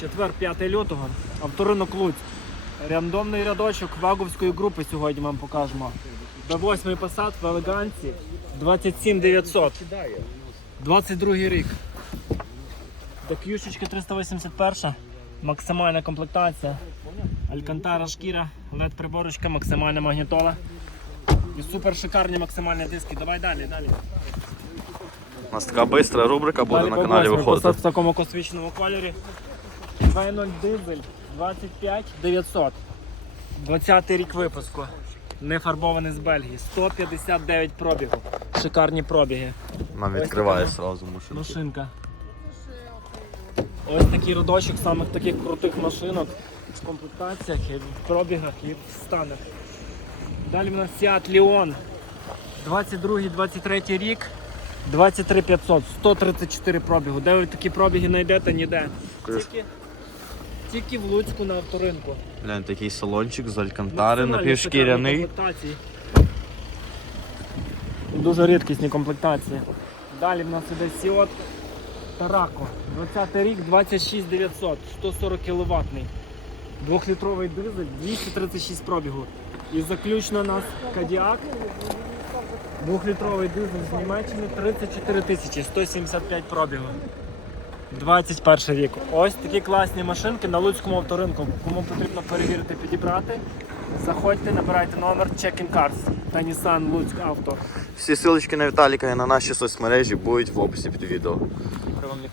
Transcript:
Четвер, 5 лютого. Авторинок Луць. Рандомний рядочок ваговської групи сьогодні вам покажемо. Б8 посад в елеганці 27 900. 22 рік. Декюшечка 381, максимальна комплектація. Алькантара шкіра, led приборочка, максимальна магнітола. І супер шикарні максимальні диски. Давай далі, далі. У нас така бистра рубрика буде Далі на Б8 каналі посад виходити. в такому космічному кольорі. 2.0 дизель, 25 900. 20 рік випуску. Не фарбований з Бельгії. 159 пробігу. Шикарні пробіги. Нам відкриває одразу машинку. Машинка. Ось такий родочок самих таких крутих машинок в комплектаціях, і в пробігах і в станах. Далі в нас Seat Leon. 22-23 рік. 23 500, 134 пробігу. Де ви такі пробіги знайдете? Ніде. Тільки, тільки в Луцьку на авторинку. Глянь, такий салончик з алькантари напівшкіряний. Дуже рідкісні комплектації. Далі в нас іде Сіот Тарако. 20 рік, 26 900, 140 кВт. Двохлітровий дизель, 236 пробігу. І заключно у нас Кадіак. Двохлітровий дизель з Німеччини 34 тисячі, 175 пробігу. 21 рік. Ось такі класні машинки на Луцькому авторинку. Кому потрібно перевірити, підібрати. Заходьте, набирайте номер Check-in Cars та Nissan Луцьк Авто. Всі силочки на Віталіка і на наші соцмережі будуть в описі під відео.